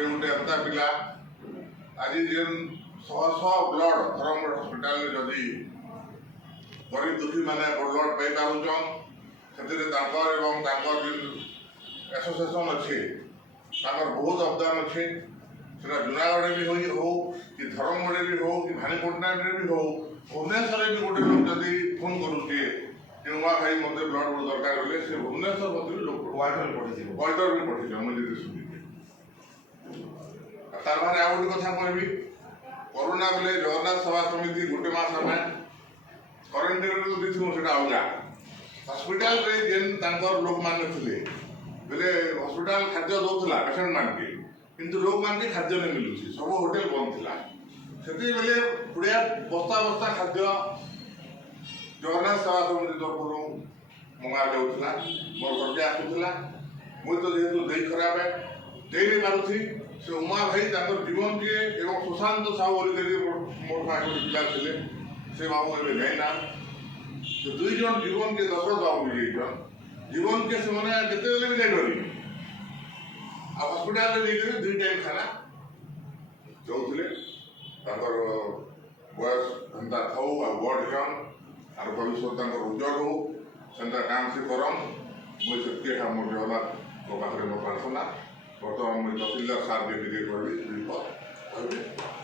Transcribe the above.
से गोटे एंता पिला आज जेन शह शह ब्लड धर्मगढ़ हस्पिटाल जदि गरीब दुखी मैंने ब्लड पाई पारुचन से एसोसिएशन अच्छे बहुत अवदान अच्छे से जूनागढ़ भी हो कि धर्मगढ़ भी हो कि भानीपटना भी हो भुवनेश्वर भी गोटे लोग जदि फोन करुचे कि उमा भाई मत ब्लड दरकार गले से भुवनेश्वर मत लोग वाटर भी पठे मुझे शुणी तार मैंने आ गए कथा कहबी करोना बेले जगन्नाथ सभा समिति गोटे मस आम क्वारंटाइन तो देखू से अलगा हस्पिटाल जेन लोक मैंने थे बोले हस्पिटाल खाद्य दौला पेसेंट मान के किंतु लोक मान के खाद्य नहीं मिलूँ सब होटेल बंद था से बेले पुड़िया बस्ता बस्ता खाद्य जगन्नाथ सभा समिति तरफ मंगा जाऊला मोर घर के आसूला मुझे तो जेहतु देह खराब है दे नहीं पार्थी से उमा भाई जीवन के एवं सुशांत साहू मोर पाखे पिला थे से बाबू ए जाइना तो दुई जन जीवन के दशरथ बाबू भी जाइछन जीवन के से मैंने केते भी नहीं पारि आ हस्पिटाल दुई टाइम खाना जाऊले बयस एंता था बड़ जन आर भविष्य उज्जवल हो सेंता काम से करम मुझे से मोर जगन्नाथ पाखे मोर प्रार्थना बर्तमान मुझे तहसीलदार साहब के कहबी